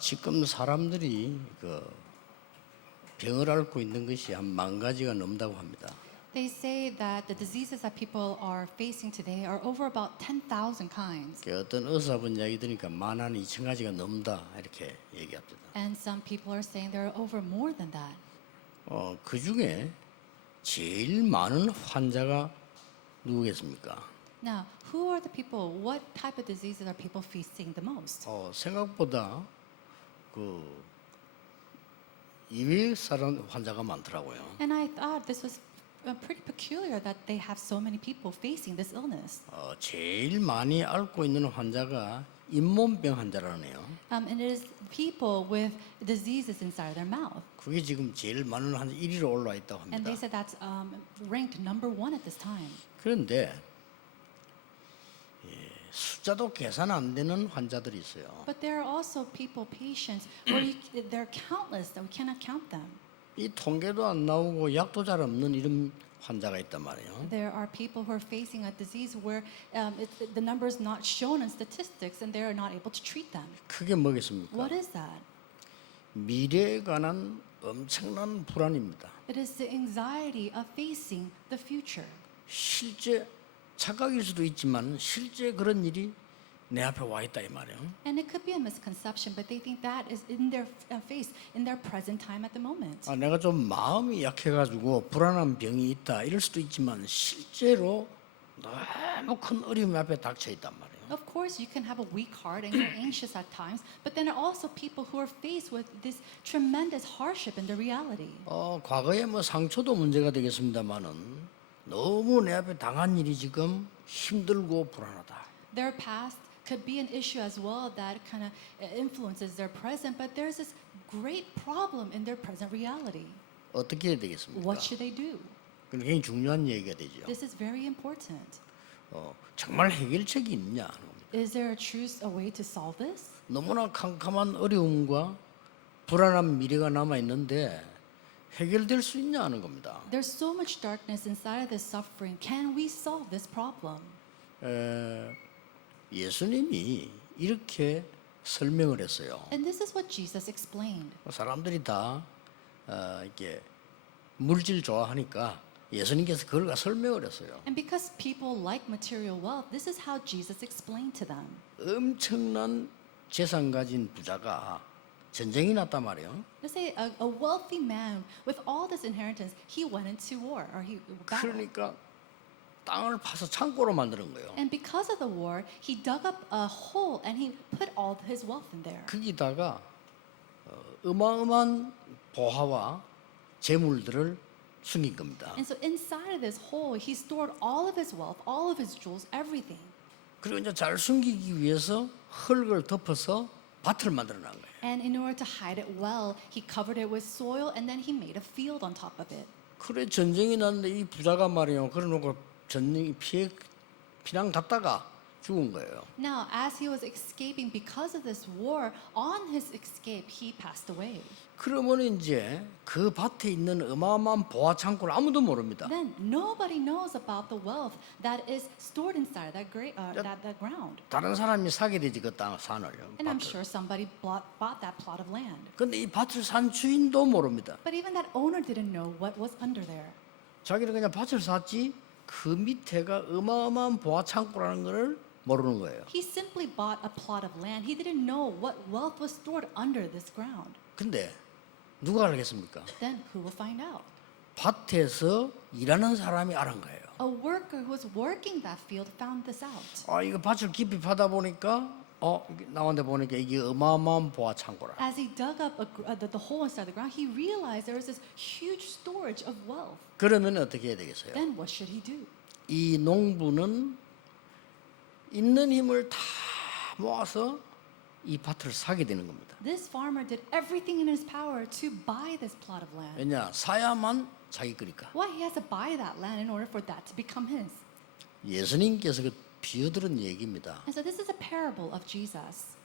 지금 사람들이 병을 앓고 있는 것이 한 10,000가지가 넘다고 합니다. They say that the diseases that people are facing today are over about 10,000 kinds. 어떤 의사분 이야기 들으니까 12,000가지가 넘다 이렇게 얘기합니다. And some people are saying there are over more than that. 그 중에 제일 많은 환자가 누구겠습니까? Now, who are the people? What type of diseases are people facing the most? 생각보다 이외 사람 환자가 많더라고요. And I thought this was pretty peculiar that they have so many people facing this illness. 제일 많이 앓고 있는 환자가 잇몸병 환자라네요. And it is people with diseases inside their mouth. 그게 지금 제일 많은 환자 1위로 올라와 있다고 And they 합니다. said that's ranked number 1 at this time. 그런데 숫자도 계산 안 되는 환자들이 있어요. But there are also people, patients, where they're countless that we cannot count them. 이 통계도 안 나오고 약도 잘 없는 이런 환자가 있단 말이에요. There are people who are facing a disease where the number is not shown in statistics and they are not able to treat them. 그게 뭐겠습니까? What is that? 미래에 관한 엄청난 불안입니다. It is the anxiety of facing the future. 실제 착각일 수도 있지만 실제 그런 일이 내 앞에 와 있다 이 말이에요. And it could be a misconception, but they think that is in their face, in their present time at the moment. 내가 좀 마음이 약해가지고 불안한 병이 있다 이럴 수도 있지만 실제로 너무 큰 어려움 앞에 닥쳐 있단 말이에요. Of course, you can have a weak heart and you're anxious at times, but then there are also people who are faced with this tremendous hardship in the reality. 과거에 상처도 문제가 되겠습니다만은 너무 내 앞에 당한 일이 지금 힘들고 불안하다. Their past could be an issue as well that kind of influences their present, but there's this great problem in their present reality. 어떻게 해야 되겠습니까? What should they do? 굉장히 중요한 얘기가 되죠. This is very important. 정말 해결책이 있냐? Is there a way to solve this? 너무나 캄캄한 어려움과 불안한 미래가 남아 있는데 해결될 수 있냐 하는 겁니다. There's so much darkness inside of this suffering. Can we solve this problem? 예수님이 이렇게 설명을 했어요. And this is what Jesus explained. 사람들이 다 이렇게 물질 좋아하니까 예수님께서 그걸 설명을 했어요. And because people like material wealth, this is how Jesus explained to them. 엄청난 재산 가진 부자가 전쟁이 났단 말이에요. Let's say a wealthy man with all this inheritance, he went into war or he battled. 그러니까 땅을 파서 창고로 만드는 거예요. And because of the war, he dug up a hole and he put all his wealth in there. 거기다가 어마어마한 보화와 재물들을 숨긴 겁니다. And so inside of this hole, he stored all of his wealth, all of his jewels, everything. 그리고 이제 잘 숨기기 위해서 흙을 덮어서 밭을 만들어 놓은 거예요. And in order to hide it well, he covered it with soil and then he made a field on top of it. 그래 전쟁이 났는데 이 부자가 말이에요. 그래놓고 전쟁이 피난 갔다가 죽은 거예요. Now, as he was escaping because of this war, on his escape, he passed away. 그러면 이제 그 밭에 있는 어마어마한 보화 창고를 아무도 모릅니다. Then nobody knows about the wealth that is stored inside that ground. 다른 사람이 사게 되지 그 땅 산을. And I'm 밭을. sure somebody bought that plot of land. 근데 이 밭을 산 주인도 모릅니다. But even that owner didn't know what was under there. 자기는 그냥 밭을 샀지 그 밑에가 어마어마한 보화 창고라는 것을 모르는 거예요. He simply bought a plot of land. He didn't know what wealth was stored under this ground. 근데 누가 알겠습니까? Then who will find out? 밭에서 일하는 사람이 알은 거예요. A worker who was working that field found this out. 이거 밭을 깊이 파다 보니까 나온데 보니까 이게 어마어마한 보화 창고라. As he dug up the hole inside the ground, he realized there was this huge storage of wealth. 그러면 어떻게 해야 되겠어요? Then what should he do? 이 농부는 있는 힘을 다 모아서 이 밭을 사게 되는 겁니다. This farmer did everything in his power to buy this plot of land. 왜냐? 사야만 자기 거니까. Why? He has to buy that land in order for that to become his. 예수님께서 그 비유들은 얘기입니다. And so this is a parable of Jesus.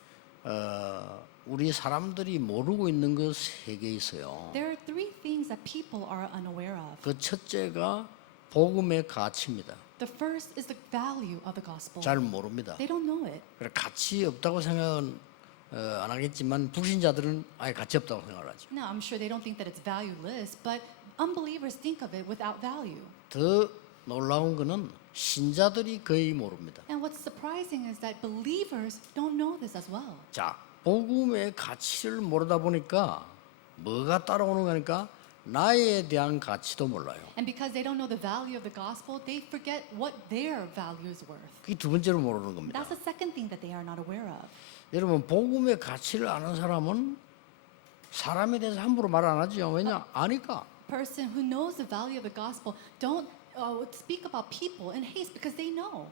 우리 사람들이 모르고 있는 것 세 개 있어요. There are three things that people are unaware of. 그 첫째가 복음의 가치입니다. The first is the value of the gospel. 잘 모릅니다. They don't know it. 그래 가치 없다고 생각은 안 하겠지만 불신자들은 아예 가치 없다고 생각하죠. Now, I'm sure they don't think that it's valueless, but unbelievers think of it without value. 더 놀라운 거는 신자들이 거의 모릅니다. And what's surprising is that believers don't know this as well. 자, 복음의 가치를 모르다 보니까 뭐가 따라오는 거니까 나에 대한 가치도 몰라요. And because they don't know the value of the gospel, they forget what their value is worth. 그게 두 번째로 모르는 겁니다. That's the second thing that they are not aware of. 여러분 복음의 가치를 아는 사람은 사람에 대해서 함부로 말 안 하죠. 왜냐? 아니까. Person who knows the value of the gospel don't speak about people in haste because they know.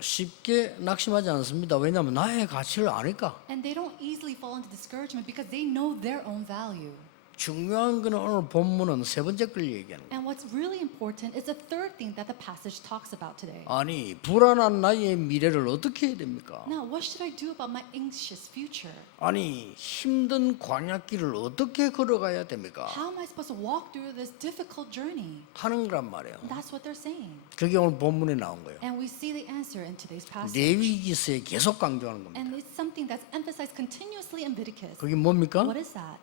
쉽게 낙심하지 않습니다. 왜냐하면 나의 가치를 아니까. And they don't easily fall into discouragement because they know their own value. 중요한 거는 오늘 본문은 세 번째 걸 얘기하는 거예요. And what's really important is the third thing that the passage talks about today. 아니 불안한 나의 미래를 어떻게 해야 됩니까? Now, what should I do about my anxious future? 아니 힘든 광야길을 어떻게 걸어가야 됩니까? How am I supposed to walk through this difficult journey? 하는 거란 말이에요. That's what they're saying. 그게 오늘 본문에 나온 거예요. And we see the answer in today's passage. 레위기서에 계속 강조하는 겁니다. And it's something that's emphasized continuously in Leviticus. 그게 뭡니까? What is that?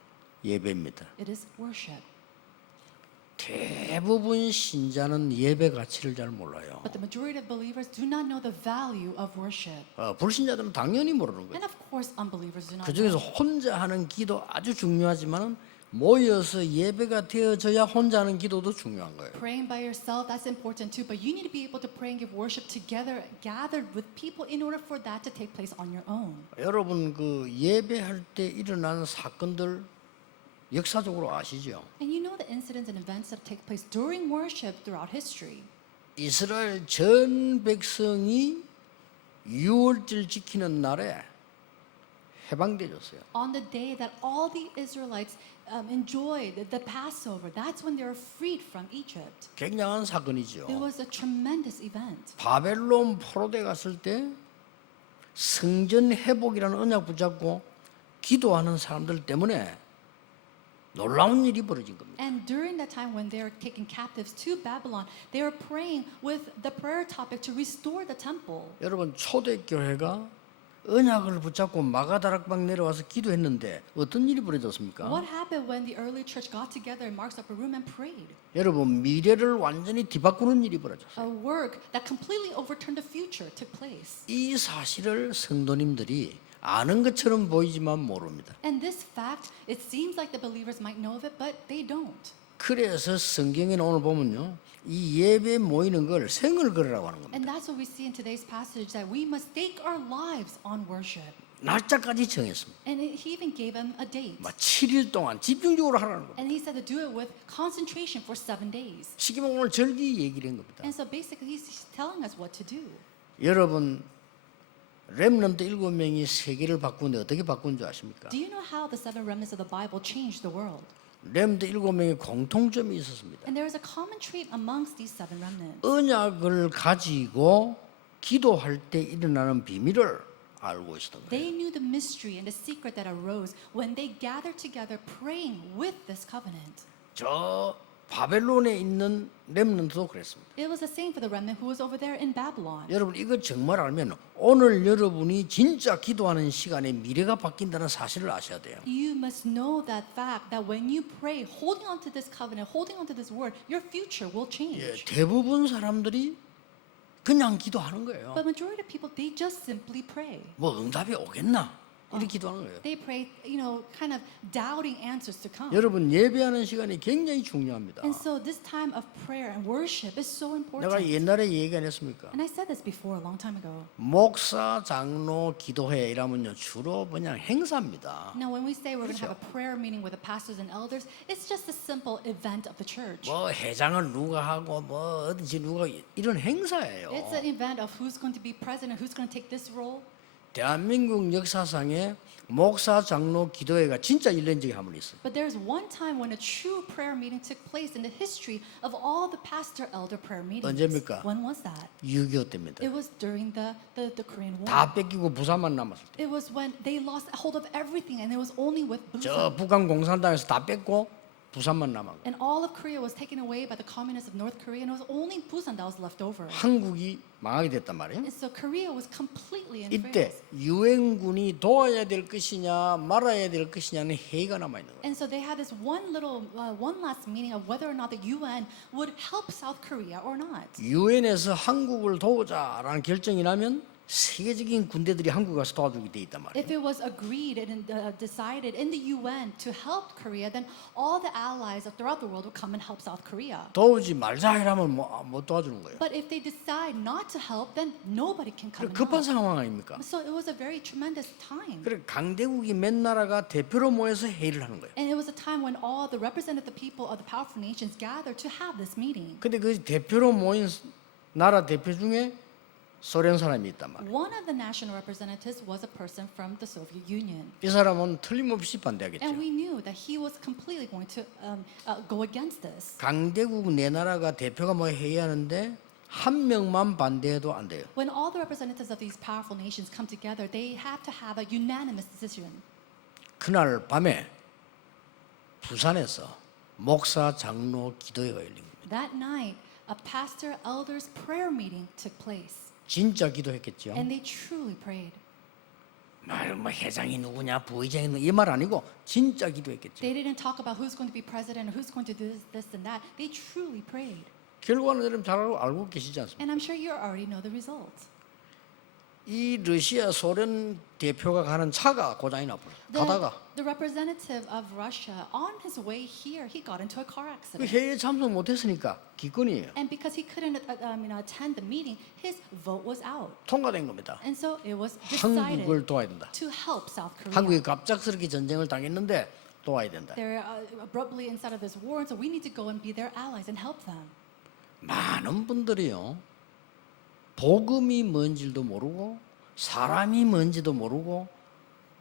예배입니다. It is worship. 대부분 신자는 예배 가치를 잘 몰라요. But the majority of believers do not know the value of worship. 불신자들은 당연히 모르는 거예요. And of course, unbelievers do not 그 중에서 know. 혼자 하는 기도 아주 중요하지만 모여서 예배가 되어져야 혼자 하는 기도도 중요한 거예요. Praying by yourself, that's important too. But you need to be able to pray and give worship together, gathered with people in order for that to take place on your own. 여러분 그 예배할 때 일어나는 사건들 역사적으로 아시죠? And you know the incidents and events that take place during worship throughout history. 이스라엘 전 백성이 유월절 지키는 날에 해방되었어요. On the day that all the Israelites enjoyed the Passover, that's when they were freed from Egypt. 굉장한 사건이죠. It was a tremendous event. 바벨론 포로대 갔을 때 성전 회복이라는 언약 붙잡고 기도하는 사람들 때문에 놀라운 일이 벌어진 겁니다. And during that time when they were taken captives to Babylon, they were praying with the prayer topic to restore the temple. 여러분 초대교회가 언약을 붙잡고 마가다락방 내려와서 기도했는데 어떤 일이 벌어졌습니까? What happened when the early church got together in Mark's upper room and prayed? 여러분 미래를 완전히 뒤바꾸는 일이 벌어졌어요. A work that completely overturned the future took place. 이 사실을 성도님들이 아는 것처럼 보이지만 모릅니다. And this fact, it seems like the believers might know of it, but they don't. 그래서 성경에 오늘 보면요, 이 예배 모이는 걸 생을 걸으라고 하는 겁니다. And that's what we see in today's passage, that we must stake our lives on worship. 날짜까지 정했습니다. And he even gave them a date. 막 7일 동안 집중적으로 하라는 겁니다. And he said to do it with concentration for 7 days. 쉽게 말하면 오늘 절기 얘기를 한 겁니다. And so basically he's telling us what to do. 여러분 렘넌트 7명이 세계를 바꾸는데 어떻게 바꾼 줄 아십니까? Do you know how the 7 remnants of the Bible changed the world? 렘넌트 7명의 공통점이 있었습니다. And there is a common trait amongst these 7 remnants. 언약을 가지고 기도할 때 일어나는 비밀을 알고 있었던 거예요. They knew the mystery and the secret that arose when they gathered together praying with this covenant. 저 바벨론에 있는 렘넌트도 그랬습니다. It was the same for the remnant who was over there in Babylon. 여러분 이거 정말 알면 오늘 여러분이 진짜 기도하는 시간에 미래가 바뀐다는 사실을 아셔야 돼요. You must know that fact that when you pray, holding on to this covenant, holding on to this word, your future will change. 대부분 사람들이 그냥 기도하는 거예요. But majority of people, they just simply pray. 뭐 응답이 오겠나? 이렇게 기도하는 거예요. They pray, kind of doubting answers to come. 여러분 예배하는 시간이 굉장히 중요합니다. And so this time of prayer and worship is so 내가 important. 옛날에 얘기 안 했습니까? And I said this before a long time ago. 목사, 장로, 기도회 이라면요 주로 그냥 행사입니다. Now, when we say we're going to 그렇죠. have a prayer meeting with the pastors and elders, it's just a simple event of the church. 뭐 회장을 누가 하고 뭐 어디지 누가 이런 행사예요. It's an event of who's going to be president, who's going to take this role. 대한민국 역사상에 목사, 장로, 기도회가 진짜 일낸 적이 한 번 있어요. But there's one time when a true prayer meeting took place in the history of all the pastor elder prayer meetings. 언제입니까? When was that? 6.25 때입니다. It was during the Korean War. 다 뺏기고 부산만 남았을 때. It was when they lost hold of everything and it was only with 저 Busan. 북한 공산당에서 다 뺏고 부산만 남았고 And all of Korea was taken away by the communists of North Korea and it was only Busan that was left over. 한국이 망하게 됐단 말이에요. And so Korea was completely in 이때 France. 유엔군이 도와야 될 것이냐 말아야 될 것이냐는 회의가 남아 있는 거예요. And so they had this one last meeting of whether or not the UN would help South Korea or not. 유엔에서 한국을 도우자라는 결정이 나면 세계적인 군대들이 한국에 가서 도와주게 돼 있단 말이에요. If it was agreed and decided in the UN to help Korea, then all the allies throughout the world would come and help South Korea. 도우지 말자 이러면 못 도와주는 거예요. But if they decide not to help, then nobody can come and 급한 help. 상황 아닙니까? So it was a very tremendous time. 그래 강대국이 몇 나라가 대표로 모여서 회의를 하는 거예요. And it was a time when all the representative people of the powerful nations gathered to have this meeting. 근데 그 대표로 모인 나라 대표 중에 소련 사람이 있단 말이에요. One of the national representatives was a person from the Soviet Union. 이 사람은 틀림없이 반대하겠죠. And we knew that he was completely going to go against this. 강대국 네 나라가 대표가 뭐 회의하는데 한 명만 반대해도 안 돼요. When all the representatives of these powerful nations come together, they have to have a unanimous decision. 그날 밤에 부산에서 목사 장로 기도회가 열린 겁니다. That night, a pastor elders prayer meeting took place. 진짜 기도했겠죠. And they truly prayed. 뭐 회장이 누구냐 부의장이 누구냐 이 말 아니고 진짜 기도했겠죠. They didn't talk about who's going to be president or who's going to do this and that. They truly prayed. 결과는 여러분 잘 알고 계시지 않습니까? And I'm sure you already know the result. 이 러시아 소련 대표가 가는 차가 고장이 나버려. 가다가 The representative of Russia, on his way here, he got into a car 그 accident. 회의에 참석 못했으니까 기권이에요. And because he couldn't attend the meeting, his vote was out. 통과된 겁니다. And so it was decided 한국을 도와야 된다. to help South Korea. 한국이 갑작스럽게 전쟁을 당했는데 도와야 된다. They're abruptly inside of this war, and so we need to go and be their allies and help them. 많은 분들이요. 복음이 뭔지도 모르고 사람이 뭔지도 모르고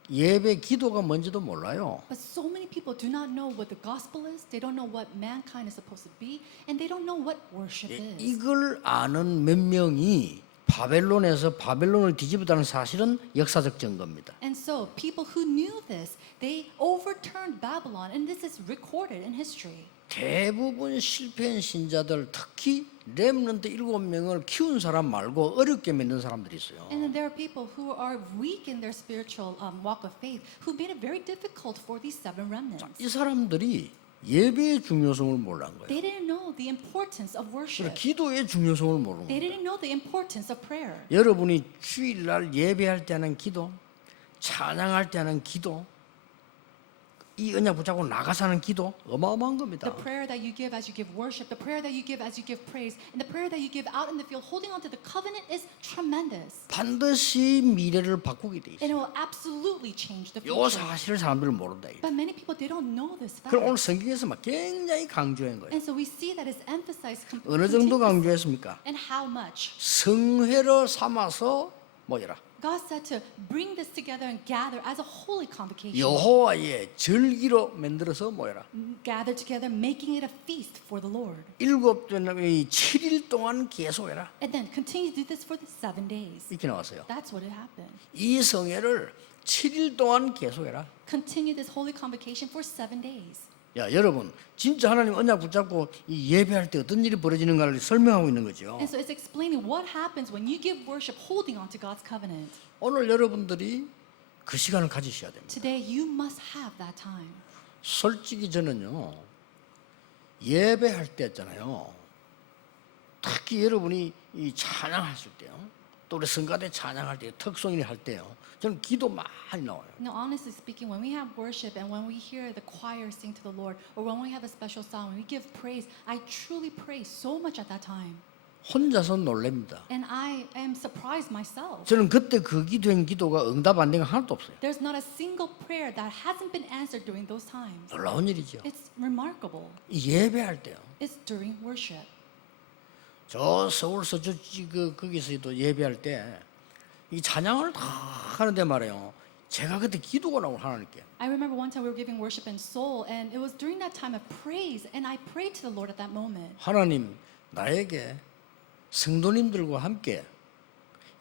예배 기도가 뭔지도 몰라요. But so many people do not know what the gospel is. They don't know what mankind is supposed to be, and they don't know what worship is. 이걸 아는 몇 명이 바벨론에서 바벨론을 뒤집었다는 사실은 역사적 증거입니다. And so people who knew this, they overturned Babylon, and this is recorded in history. 대부분 실패한 신자들 특히 렘넌트 7명을 키운 사람 말고 어렵게 믿는 사람들이 있어요. And then there are people who are weak in their spiritual walk of faith who made it very difficult for these seven remnants. 이 사람들이 예배의 중요성을 몰란 거예요. They didn't know the importance of worship. 기도의 중요성을 모르는 They 거예요. didn't know the importance of prayer. 여러분이 주일날 예배할 때 하는 기도, 찬양할 때 하는 기도, 이 언약 붙잡고 나가서 하는 기도 어마어마한 겁니다. The prayer that you give as you give worship, the prayer that you give as you give praise, and the prayer that you give out in the field holding on to the covenant is tremendous. 반드시 미래를 바꾸게 돼 And it 있어요. will absolutely change the 이 future. 사실을 사람들은 모른다. But many people, they don't know this fact. 그럼 오늘 성경에서 막 굉장히 강조한 거예요. And so we see that it's emphasized 어느 정도 continuously. 강조했습니까? And how much? 성회를 삼아서 모여라. God said to bring this together and gather as a holy convocation. 여호와의 절기로 만들어서 모여라. Gather together, making it a feast for the Lord. 7일 동안 계속해라. And then continue to do this for the 7 days. 이렇게 나왔어요. That's what it happened. 이 성회를 7일 동안 계속해라. Continue this holy convocation for 7 days. 야 여러분 진짜 하나님 언약 붙잡고 이 예배할 때 어떤 일이 벌어지는가를 설명하고 있는 거죠. And so it's explaining what happens when you give worship holding on to God's covenant. 오늘 여러분들이 그 시간을 가지셔야 됩니다. Today you must have that time. 솔직히 저는요 예배할 때 있잖아요. 특히 여러분이 이 찬양하실 때요. 또 우리 성가대 찬양할 때 특송일 할 때요. 저는 기도 많이 나와요. Now, honestly speaking, when we have worship and when we hear the choir sing to the Lord, or when we have a special song, when we give praise, I truly pray so much at that time. 혼자서 놀랍니다. And I am surprised myself. 저는 그때 그 기도한 기도가 응답 안 된 거 하나도 없어요. There's not a single prayer that hasn't been answered during those times. 놀라운 일이죠. It's remarkable. 예배할 때요. It's during worship. 저 서울 서초 거기서도 예배할 때 이 찬양을 다 하는데 말이에요. 제가 그때 기도가 나오고 하나님께. I remember one time we were giving worship in Seoul, and it was during that time of praise, and I prayed to the Lord at that moment. 하나님 나에게 성도님들과 함께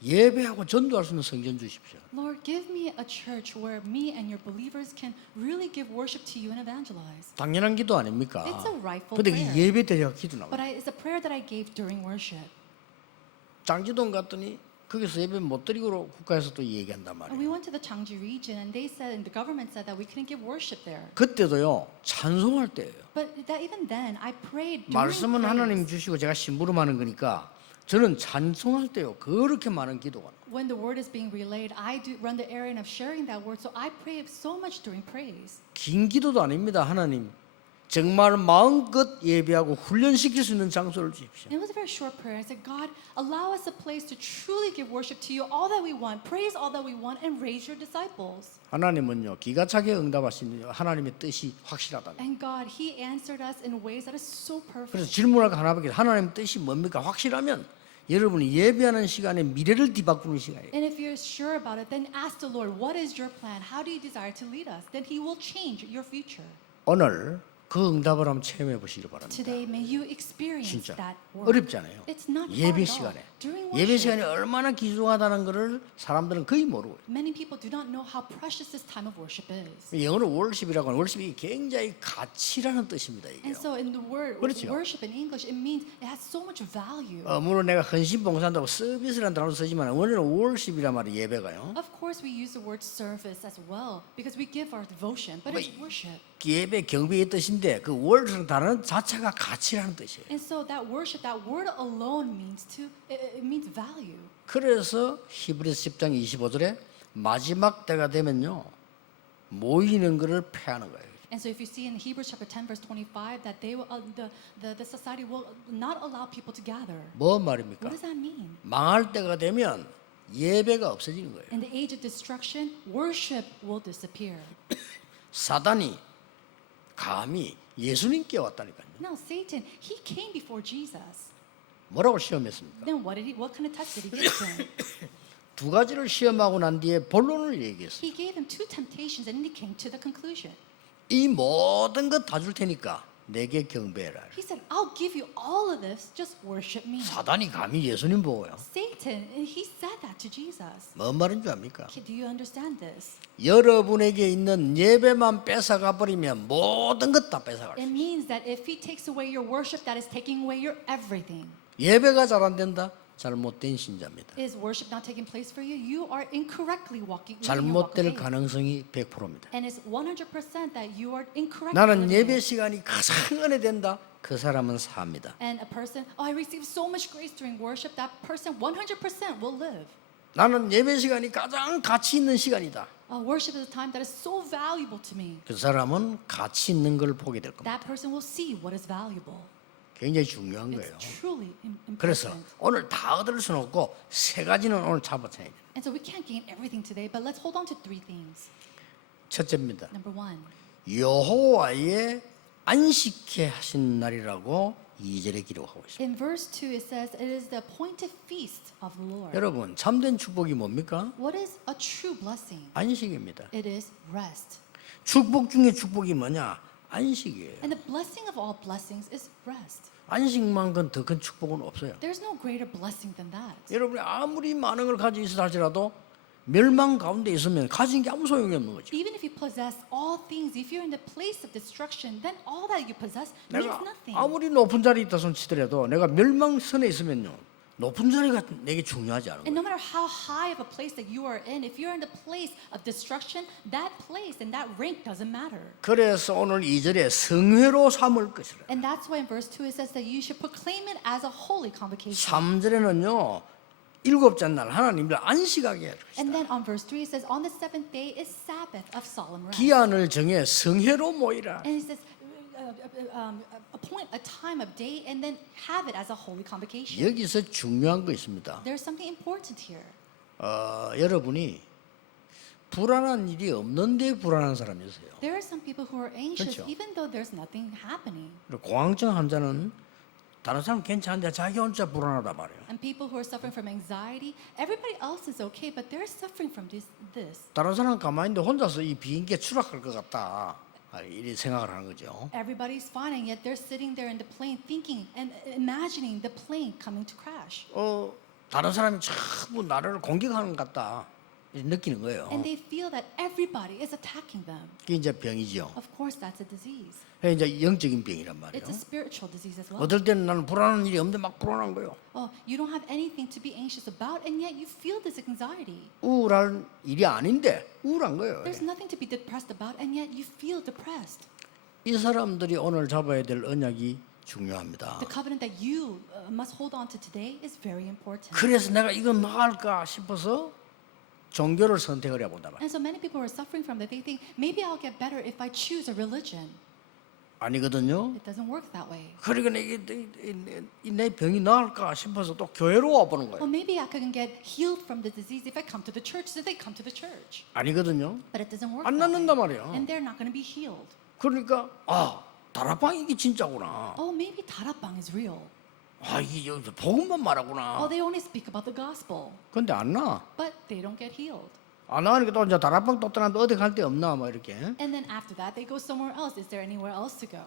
예배하고 전도할 수 있는 성전 주십시오. Lord, give me a church where me and your believers can really give worship to you and evangelize. 당연한 기도 아닙니까? It's a rightful 근데 그 prayer. 예배 때 제가 기도 But 나와요. it's a prayer that I gave during worship. 장지동 갔더니 거기서 예배 못 드리고 국가에서 또 얘기한단 And we 말이에요. went to the Changji region, and they said, and the government said that we couldn't give worship there. 그때도요 찬송할 때예요. But that even then, I prayed during 말씀은 하나님 praise. 주시고 제가 심부름하는 거니까 저는 찬송할 때요 그렇게 많은 기도가 나요. When the word is being relayed, I do run the errand of sharing that word. So I pray so much during praise. 긴 기도도 아닙니다. 하나님 정말 마음껏 예배하고 훈련시킬 수 있는 장소를 주십시오. And it was a very short prayer. I said, God, allow us a place to truly give worship to you, all that we want, praise all that we want, and raise your disciples. 하나님은요 기가 차게 응답하시는 하나님의 뜻이 확실하다. And God, He answered us in ways that is so 그래서 perfect. 질문할 거 하나밖에 하나님 뜻이 뭡니까? 확실하면 여러분이 예배하는 시간에 미래를 뒤바꾸는 시간이에요. And if you're sure about it, then ask the Lord, what is your plan? How do you desire to lead us? Then He will change your future. 오늘 그 응답을 한번 체험해 보시기 바랍니다. Today, may you experience 진짜 that word. 어렵잖아요. It's not hard 예배 at all. 시간에 During 예배 worship, 시간이 얼마나 귀중하다는 것을 사람들은 거의 모르고 many people do not know how precious this time of worship is. 영어로 월십이라고 하는 월십이 굉장히 가치라는 뜻입니다. 이게요. And so in the word 그렇죠. worship in English, it means it has so much value. 물론 내가 헌신봉사한다고 서비스라는 단어를 쓰지만 원래는 월십이란 말이 예배가요. Of course, we use the word service as well because we give our devotion, but it's worship. 예배 경배의 뜻인데 그 월이라는 단어는 자체가 가치라는 뜻이에요. And so that worship, that word alone means it means value. 그래서 히브리서 10장 25절에 마지막 때가 되면요 모이는 것을 폐하는 거예요. And so if you see in Hebrews chapter 10 verse 25 that they will, the society will not allow people to gather. 뭐 What 말입니까? does that mean? 망할 때가 되면 예배가 없어지는 거예요. In the age of destruction, worship will disappear. 사단이 감히 예수님께 왔다니까요. Now Satan, he came before Jesus. 뭐라고 시험했습니까? Then what kind of test did he give to him? 두 가지를 시험하고 난 뒤에 본론을 얘기했어요. He gave him two temptations and he came to the conclusion. 이 모든 것 다 줄 테니까 내게 경배해라. He said, I'll give you all of this, just worship me. 사단이 감히 예수님 보고요. Satan, he said that to Jesus. 뭔 말인 줄 압니까? Okay, do you understand this? 여러분에게 있는 예배만 뺏어가 버리면 모든 것 다 뺏어갈 수 It means that if he takes away your worship, that is taking away your everything. 예배가 잘 안 된다? 잘못된 신자입니다. Is worship not taking place for you? You are incorrectly walking. living your walk of 잘못될 faith. 가능성이 100%입니다. And it's 100% that you are incorrect. 나는 예배 시간이 가장 은혜된다. 그 사람은 삽니다. And a person, oh, I received so much grace during worship. That person 100% will live. 나는 예배 시간이 가장 가치 있는 시간이다. Worship is a time that is so valuable to me. 그 사람은 가치 있는 걸 보게 될 겁니다. That person will see what is valuable. 굉장히 중요한 거예요. It's truly 그래서 important. 오늘 다 얻을 수는 없고 세 가지는 오늘 잡아쳐야 돼요. And so we can't gain everything today, but let's hold on to three things. 첫째입니다. Number one, 여호와의 안식회 하신 날이라고 2절에 기록하고 있습니다. in verse 2 it says, it is the appointed feast of the Lord. 여러분 참된 축복이 뭡니까? What is a true blessing? 안식입니다. It is rest. 축복 중에 축복이 뭐냐? 안식이에요. And the blessing of all blessings is rest. 안식만큼 더 큰 축복은 없어요. There's no greater blessing than that. 여러분이 아무리 많은 걸 가지고 있어 할지라도 멸망 가운데 있으면 가진 게 아무 소용이 없는 거죠. Even if you possess all things, if you're in the place of destruction, then all that you possess means 내가 nothing. 아무리 높은 자리에 있다 손 치더라도 내가 멸망선에 있으면요 높은 자리가 내게 중요하지 않은 And 거예요. no matter how high of a place that you are in, if you're in the place of destruction, that place and that rank doesn't matter. 그래서 오늘 2절에 성회로 삼을 것이라. And that's why in verse 2 it says that you should proclaim it as a holy convocation. 3절에는요 일곱째 날 하나님을 안식하게 할 것이다. And then on verse 3 it says, on the seventh day is Sabbath of solemn rest. 기한을 정해 성회로 모이라. And it says, appoint a time of day and then have it as a holy convocation. 여기서 중요한 거 있습니다. There's something important here. 여러분이 불안한 일이 없는데 불안한 사람이 있어요. There are some people who are anxious 그렇죠. even though there's nothing happening. 그리고 공황증 환자는 다른 사람 괜찮은데 자기 혼자 불안하단 말이에요. And people who are suffering from anxiety, everybody else is okay, but they're suffering from this. 다른 사람 가만히 있는데 혼자서 이 비행기에 추락할 것 같다. 이렇게 생각을 하는 거죠. Everybody's fine, and yet they're sitting there in the plane thinking and imagining the plane coming to crash. 다른 사람이 전부 나를 공격하는 것 같다. 이렇게 느끼는 거예요. And they feel that everybody is attacking them. 그게 이제 병이죠. Of course, that's a disease. 그게 이제 영적인 병이란 말이에요. It's a spiritual disease as well. 어떨 때는 나는 불안한 일이 없는데 막 불안한 거예요. Oh, you don't have anything to be anxious about, and yet you feel this anxiety. 우울한 일이 아닌데 우울한 거예요. There's nothing to be depressed about, and yet you feel depressed. 이 사람들이 오늘 잡아야 될 언약이 중요합니다. The covenant that you must hold on to today is very important. 그래서 내가 이건 나을까 싶어서 종교를 선택을 해본다 말이에요. And so many people who are suffering from that, they think maybe I'll get better if I choose a religion. 아니거든요. It doesn't work that way. 그러니까 내 병이 나을까 싶어서 또 교회로 와보는 Well, 거예요. maybe I can get healed from the disease if I come to the church. So they come to the church. 아니거든요. But it doesn't work 안 that 낫는단 way. 말이에요. And they're not going to be healed. 그러니까 다락방 이게 진짜구나. Oh, maybe 다락방 is real. 이게 여기서 복음만 말하구나. Oh, they only speak about the gospel. 근데 안 나. But they don't get healed. 안 나가니까 또 이제 다락방 또 떠나는데 어디 갈 데 없나 막 이렇게. And then after that, they go somewhere else. Is there anywhere else to go?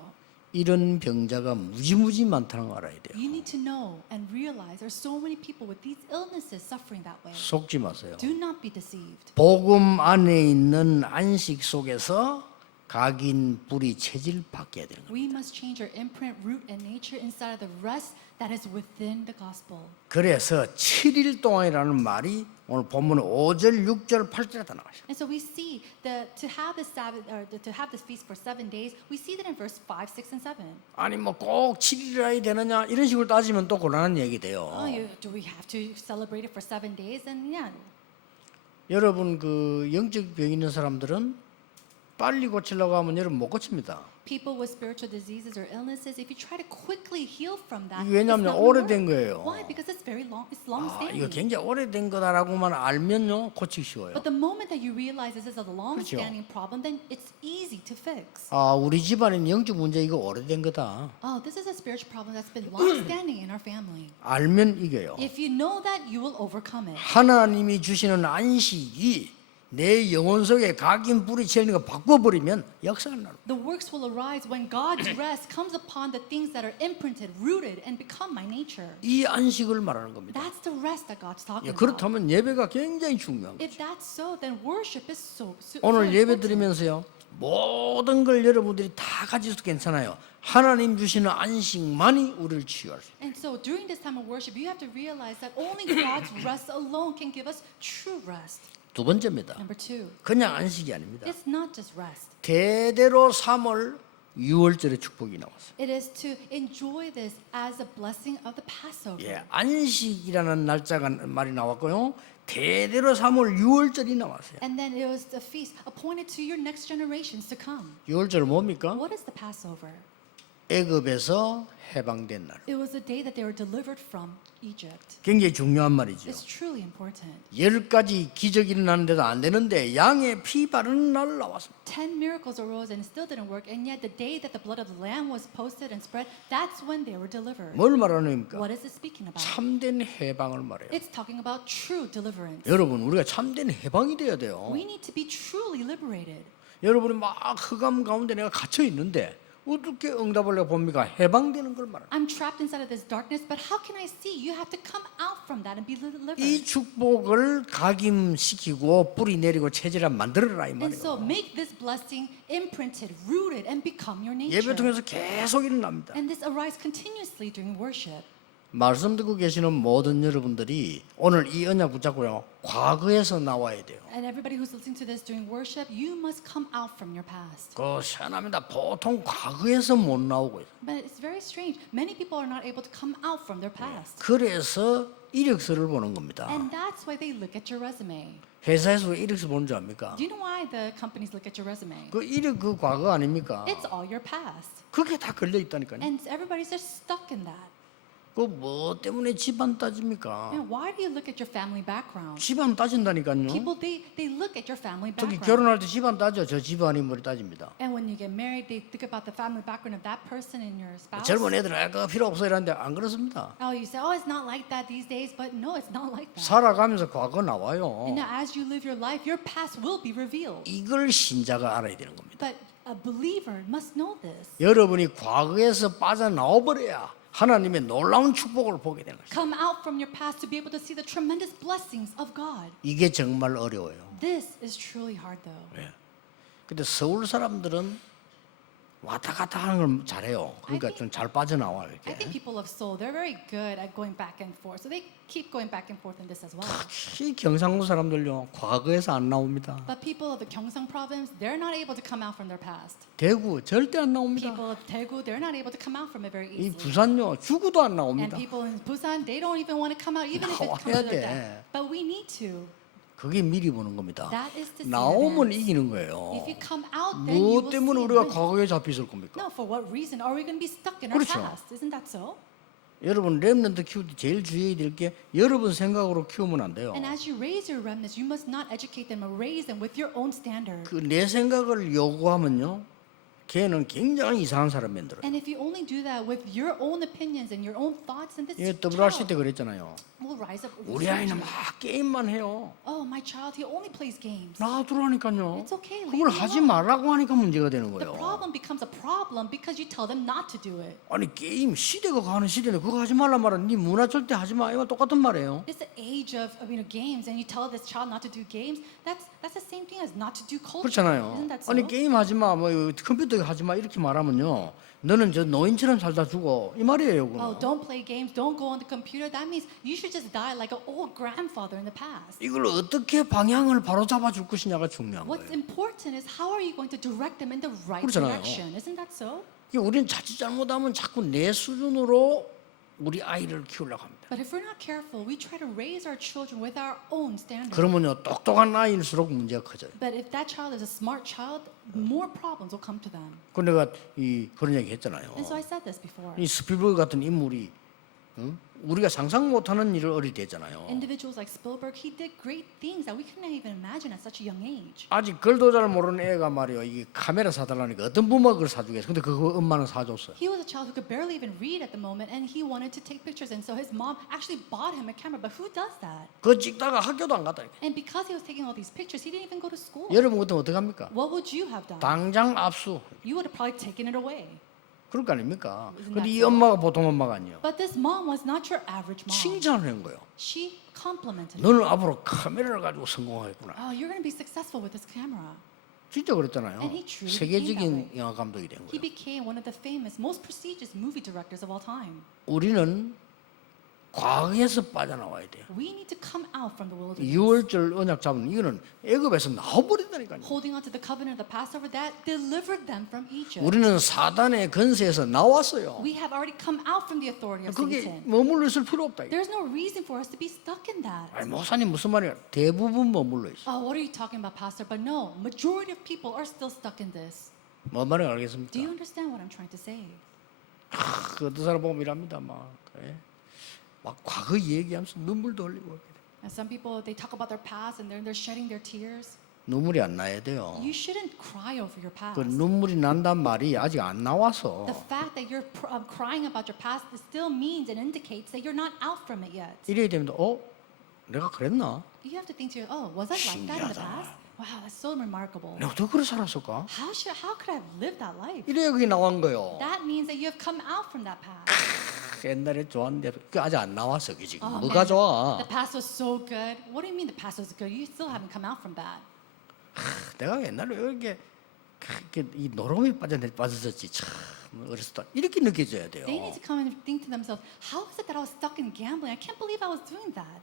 이런 병자가 무지무지 많다는 거 알아야 돼요. You need to know and realize there's so many people with these illnesses suffering that way. 속지 마세요. Do not be deceived. 복음 안에 있는 안식 속에서 각인 뿌리 체질 바뀌어야 되는 거예요. We must change our imprint, root, and nature inside of the rest that is within the gospel. 그래서 7일 동안이라는 말이 오늘 본문 5절, 6절, 8절에 다 나와요. And so we see to have this Sabbath or to have this feast for 7 days. We see that in verse 5, 6, and 7. 아니 뭐 꼭 7일이라 되느냐 이런 식으로 따지면 또 곤란한 얘기 돼요. Do we have to celebrate it for 7 days? And yeah, 여러분 그 영적 병 있는 사람들은 빨리 고치려고 하면 여러분 못 고칩니다. people with spiritual diseases or illnesses, if you try to quickly heal from that, 이게 it's 왜냐하면 not gonna 오래된 work. 거예요. Why? Because it's very long. It's long 이거 standing. 굉장히 오래된 거다라고만 알면요 고치기 쉬워요. But the moment that you realize this is a long-standing problem, then it's easy to fix. 우리 집안엔 영적 문제 이거 오래된 거다. Oh, this is a spiritual problem that's been long-standing in our family. 알면 이겨요. If you know that, you will overcome it. 하나님이 주시는 안식이 내 영혼 속에 각인 뿌리 채는 거 바꿔버리면 역사가 나는. The works will arise when God's rest comes upon the things that are imprinted, rooted, and become my nature. 이 안식을 말하는 겁니다. That's the rest that God's talking about. 그렇다면 예배가 굉장히 중요한 거예요. If that's so, then worship is so 오늘 예배 important. 드리면서요 모든 걸 여러분들이 다 가지셔도 괜찮아요. 하나님 주시는 안식만이 우리를 치유할 수 있어요. And so during this time of worship, you have to realize that only God's rest alone can give us true rest. 두 번째입니다. Number 2, 그냥 안식이 아닙니다. it's not just rest. 대대로 3월 6월절의 축복이 나왔어요. It is to enjoy this as a blessing of the Passover. 안식이라는 날짜가 말이 나왔고요. 대대로 3월 6월절이 나왔어요. And then it was a feast appointed to your next generations to come. 6월절 뭡니까? What is the Passover? 애굽에서 해방된 날. It was the day that they were delivered from Egypt. 굉장히 중요한 말이죠. It's truly important. 10가지 기적이 일어나는데도 안 되는데 양의 피 바르는 날 나왔습니다. 10 miracles arose and it still didn't work. And yet the day that the blood of the lamb was posted and spread, that's when they were delivered. 뭘 말하는 겁니까? What is it speaking about? 참된 해방을 말해요. It's talking about true deliverance. 여러분 우리가 참된 해방이 돼야 돼요. We need to be truly liberated. 여러분이 막 흑암 가운데 내가 갇혀 있는데 어떻게 응답을 해봅니까? 해방되는 걸 말합니다. I'm trapped inside of this darkness, but how can I see? You have to come out from that and be delivered. 이 축복을 각임시키고 뿌리 내리고 체질을 만들어라 이 And so 말이에요. make this blessing imprinted, rooted, and become your nature. 예배 통해서 계속 일어납니다. And this arises continuously during worship. 말씀 듣고 계시는 모든 여러분들이 오늘 이 언약 붙잡고요. 과거에서 나와야 돼요. And everybody who's listening to this during worship, you must come out from your past. 그 희한합니다. 보통 과거에서 못 나오고 있어요. But it's very strange. Many people are not able to come out from their past. 그래서 이력서를 보는 겁니다. And that's why they look at your resume. 회사에서 왜 이력서 보는 줄 압니까? Do you know why the companies look at your resume? 그 이력 그 과거 아닙니까? It's all your past. 그게 다 걸려 있다니까요. And everybody's just stuck in that. 그 뭐 때문에 집안 따집니까? And why do you look at your family background? 집안 따진다니까요. People, they look at your family 특히 background. 결혼할 때 집안 따져. 저 집안이 뭘 따집니다. And when you get married, they think about the family background of that person and your spouse. 젊은 애들은 그거 필요 없어 이러는데 안 그렇습니다. Oh, you say, oh, it's not like that these days, but no, it's not like that. 살아가면서 과거 나와요. And now, as you live your life, your past will be revealed. 이걸 신자가 알아야 되는 겁니다. But a believer must know this. 여러분이 과거에서 빠져나와 버려야 하나님의 놀라운 축복을 보게 되는 것입니다. Come out from your past to be able to see the tremendous blessings of God. 이게 정말 어려워요. This is truly hard though. 예. 근데 서울 사람들은 왔다 갔다 하는 걸 잘해요. 그러니까 좀 잘 빠져나와요. I 이렇게. think people of Seoul, they're very good at going back and forth. So they keep going back and forth in this as well. 특히 경상도 사람들요. 과거에서 안 나옵니다. But people of the Gyeongsang province, they're not able to come out from their past. 대구 절대 안 나옵니다. People of Daegu, they're not able to come out from it very 이 easily. 부산요. 죽어도 안 And 나옵니다. people in Busan, they don't even want to come out even if it comes to 나와야 their 돼. death. But we need to. 그게 미리 보는 겁니다. That is to see 나오면 advance. 이기는 거예요. If you come out, then you 무엇 will 때문에 see 우리가 win. 과거에 잡혔을 겁니까? No, for what reason are we going to be stuck in our 그렇죠. past? Isn't that so? 여러분 렘넌트 키울 때 제일 주의해야 될 게 여러분 생각으로 키우면 안 돼요. And as you raise your remnants, you must not educate them or raise them with your own standard. 그 내 생각을 요구하면요. 걔는 굉장히 이상한 사람 만들어요. And if you only do that with your own opinions and your own thoughts, then this 예, WRC child 때 그랬잖아요. will rise up. 우리 아이는 막 게임만 해요. Oh, my child, he only plays games. 놔두라니까요. It's okay, leave 그걸 him 하지 alone. 말라고 하니까 문제가 되는 The 거예요. problem becomes a problem because you tell them not to do it. 아니 게임 시대가 가는 시대인데 그거 하지 말란 말은 네 문화 절대 하지 마. 이거 똑같은 말이에요. It's the age of games, and you tell this child not to do games. That's the same thing as not to do culture. 그렇잖아요. Isn't that so? 아니 게임 하지 마, 뭐 컴퓨터 하지 마 이렇게 말하면요. 너는 저 노인처럼 살다 죽어 이 말이에요. Oh, 그거. don't play games, don't go on the computer. That means you should just die like an old grandfather in the past. 이걸 어떻게 방향을 바로 잡아줄 것이냐가 중요한 What's 거예요. important is how are you going to direct them in the right 그렇잖아요. direction? Isn't that so? 이게 우리는 자칫 잘못하면 자꾸 내 수준으로 우리 아이를 키우려고 합니다. But if we're not careful, we try to raise our children with our own standards. 그러면요 똑똑한 아이일수록 문제가 커져요. But if that child is a smart child, more problems will come to them. 그 내가 그런 얘기 했잖아요. And so I said this before. 이 스필버그 같은 인물이 우리가 상상 못하는 일을 어릴 때 했잖아요. Individuals like Spielberg, he did great things that we couldn't even imagine at such a young age. 아직 글도 잘 모르는 애가 말이요. 이게 카메라 사달라니까 어떤 부모가 그걸 사주겠어. 근데 그거 엄마는 사줬어요. He was a child who could barely even read at the moment, and he wanted to take pictures. And so his mom actually bought him a camera. But who does that? 그거 찍다가 학교도 안 갔다니까. And because he was taking all these pictures, he didn't even go to school. 여러분 같으면 어떡합니까? What would you have done? 당장 압수. You would have probably taken it away. 그럴 거 아닙니까? Isn't 근데 that 이 so? 엄마가 보통 엄마가 아니에요. But this mom was not your average mom. 칭찬을 한 거예요. She complimented him. 너는 앞으로 카메라를 가지고 성공하겠구나. Oh, you're going to be successful with this camera. 진짜 그랬잖아요. And he truly 세계적인 영화 감독이 된 He 거예요. became one of the famous, most prestigious movie directors of all time. 우리는 과거에서 빠져나와야 돼요. We need to come out from the wilderness. 6월절 언약 잡은 이거는 애굽에서 나와버린다니까요. Holding on to the covenant of the Passover, that delivered them from Egypt. 우리는 사단의 건세에서 나왔어요. We have already come out from the authority of 그게 Satan. 머물러 있을 필요 없다. There's no reason for us to be stuck in that. 아니 목사님 무슨 말이야? 대부분 머물러 있어. Oh, what are you talking about, Pastor? But no, majority of people are still stuck in this. 뭔 말인지 Do you 알겠습니까? understand what I'm trying to say? 그 어떤 사람 보면 이랍니다. 막 과거 얘기하면서 눈물도 흘리고 And some people, they talk about their past and they're shedding their tears. 눈물이 안 나야 돼요. You shouldn't cry over your past. 그 눈물이 난단 말이 아직 안 나와서 The fact that you're crying about your past still means and indicates that you're not out from it yet. 이래야 되면 내가 그랬나? You have to think to yourself, oh, was I like that in the 신기하다. past? Wow, that's so remarkable. 내가 어떻게 그래 살았을까? How could I have lived that life? 이래야 그게 나온 거요. That means that you have come out from that past. 옛날에 좋았는데 그 아직 안 나왔어. 그게 지금 Oh, 뭐가 man, 좋아? The past was so good. What do you mean the past was good? You still haven't come out from that. 내가 옛날에 이렇게 이 노름에 빠졌었지. 참 어렸을 때 이렇게 느껴져야 돼요. They need to come and think to themselves, how is it that I was stuck in gambling? I can't believe I was doing that.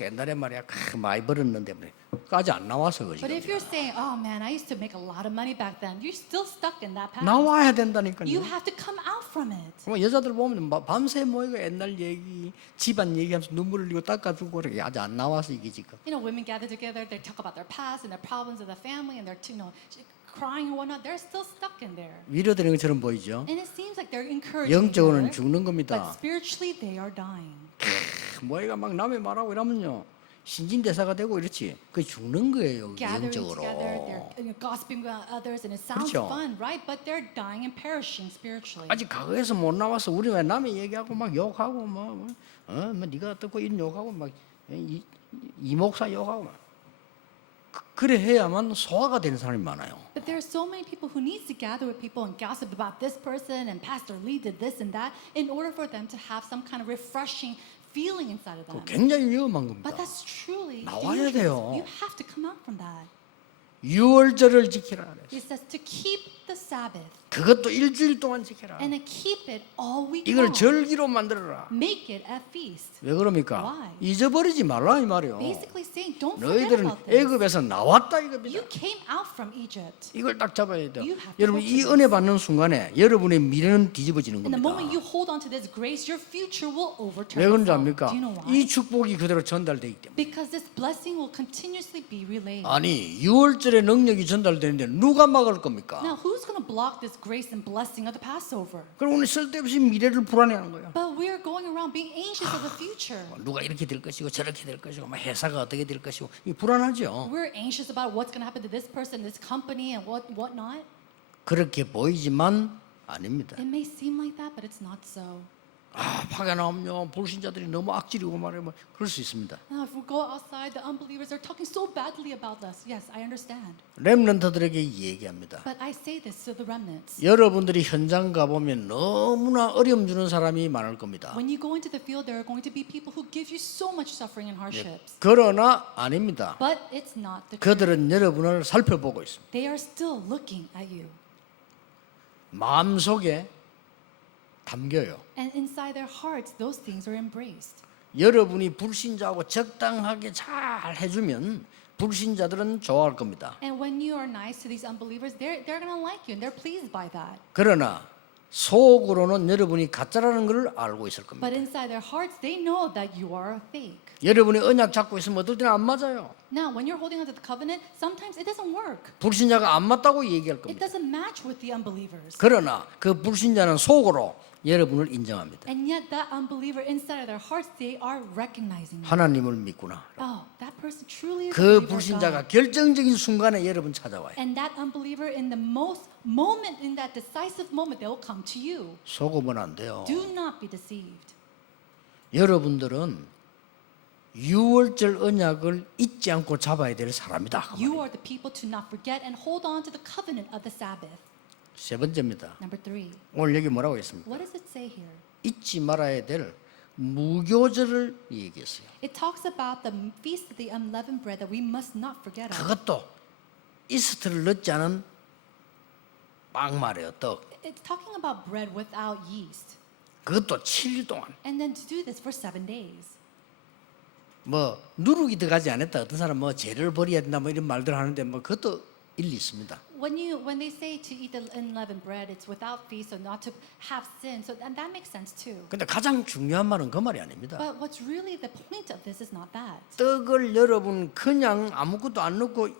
옛날에 말이야 많이 벌었는데 그 아직 안 나와서 그지. But if you're saying, oh man, I used to make a lot of money back then, you're still stuck in that past. 나와야 된다니까요. You have to come out from it. 뭐 여자들 보면 밤새 모이고 옛날 얘기, 집안 얘기하면서 눈물 흘리고 닦아주고 그렇게 아직 안 나와서 이게 지금. You know, women gather together, they talk about their past and their problems of the family, and they're crying and whatnot. They're still stuck in there. 위로되는 것처럼 보이죠. And it seems like they're encouraging 영적으로는 each other, 죽는 but 겁니다. spiritually they are dying. 모이가 막 남의 말하고 이러면요 신진대사가 되고 이렇지. 그게 죽는 거예요. Gathering 영적으로. together, they're gossiping about others, and it sounds 그렇죠. fun, right? But they're dying and perishing spiritually. 아직 과거에서 못 나와서 우리 왜 남의 얘기하고 막 욕하고 뭐 네가 어떻고 이런 욕하고 막 이 목사 욕하고 막 그래 해야만 소화가 되는 사람이 많아요. But there are so many people who needs to gather with people and gossip about this person and Pastor Lee did this and that in order for them to have some kind of refreshing feeling inside of them. 굉장히 위험한 겁니다. But that's truly 나와야 dangerous. 돼요. You have to come out from that. 유월절을 지키라 He 그랬어요. says to keep the Sabbath 그것도 일주일 동안 지켜라. and to keep it all week 이걸 long. 절기로 만들어라. Make it a feast. 왜 그럽니까? Why? 잊어버리지 말라 이 말이요. Basically saying, don't forget 너희들은 about this. 애굽에서 나왔다 이겁니다. You came out from Egypt. 이걸 딱 잡아야 돼요. You have to 여러분 hold 이 to 은혜 받는 순간에 여러분의 미래는 뒤집어지는 And the moment 겁니다. you hold on to this grace, your future will overturn 왜 그런지 itself. 압니까? Do you know why? 이 축복이 그대로 전달되기 때문에. Because this blessing will continuously be relayed. 아니 6월절에 능력이 전달되는데 누가 막을 겁니까? Now, who's going to block this grace and blessing of the Passover? 그럼 우리 쓸데없이 미래를 불안해하는 거예요. But we are going around being anxious of the future. 누가 이렇게 될 것이고 저렇게 될 것이고 막 회사가 어떻게 될 것이고 이 불안하죠. We're anxious about what's going to happen to this person, this company, and whatnot. 그렇게 보이지만 아닙니다. It may seem like that, but it's not so. 아, 파가 나오면 불신자들이 너무 악질이고 말하면 그럴 수 있습니다. Now, if we go outside, the unbelievers are talking so badly about us. Yes, I understand. 렘넌트들에게 얘기합니다. But I say this to the remnants. 여러분들이 현장 가보면 너무나 어려움 주는 사람이 많을 겁니다. When you go into the field, there are going to be people who give you so much suffering and hardships. 그러나 아닙니다. But it's not the truth. 그들은 여러분을 살펴보고 있습니다. They are still looking at you. 마음속에 담겨요. And inside their hearts, those things are embraced. 여러분이 불신자하고 적당하게 잘 해주면 불신자들은 좋아할 겁니다. And when you are nice to these unbelievers, they're going to like you and they're pleased by that. 그러나 속으로는 여러분이 가짜라는 걸 알고 있을 겁니다. But inside their hearts, they know that you are a fake. 여러분이 언약 잡고 있으면 어떨 때는 안 맞아요. Now, when you're holding onto the covenant, sometimes it doesn't work. 불신자가 안 맞다고 얘기할 It 겁니다. doesn't match with the unbelievers. 그러나 그 불신자는 속으로 여러분을 인정합니다. And yet, that unbeliever inside of their hearts, they are recognizing you. 하나님을 믿구나. Oh, that person truly is a 그 believer of 불신자가 God. 결정적인 순간에 여러분 찾아와요. And that unbeliever in the most moment, in that decisive moment, they will come to you. 속으면 안 돼요. Do not be deceived. 여러분들은 6월절 언약을 잊지 않고 잡아야 될 사람이다. 그 You 말이에요. are the people to not forget and hold on to the covenant of the Sabbath. 세 번째입니다. Number 3. 오늘 여기 뭐라고 했습니까? What does it say here? 잊지 말아야 될 무교절을 얘기했어요. It talks about the feast of the unleavened bread that we must not forget of. 그것도 이스트를 넣지 않은 빵 말이에요. 떡. It's talking about bread without yeast. 그것도 7일 동안. And then to do this for 7 days. 뭐 누룩이 들어가지 않았다. 어떤 사람 뭐 죄를 버려야 된다. 뭐 이런 말들 하는데 뭐 그것도 일리 있습니다. When they say to eat the unleavened bread, it's without feast, so not to have sin. So and that makes sense too. 근데 가장 중요한 말은 그 말이 아닙니다. But what's really the point of this is not that. 떡을 여러분 그냥 아무것도 안 넣고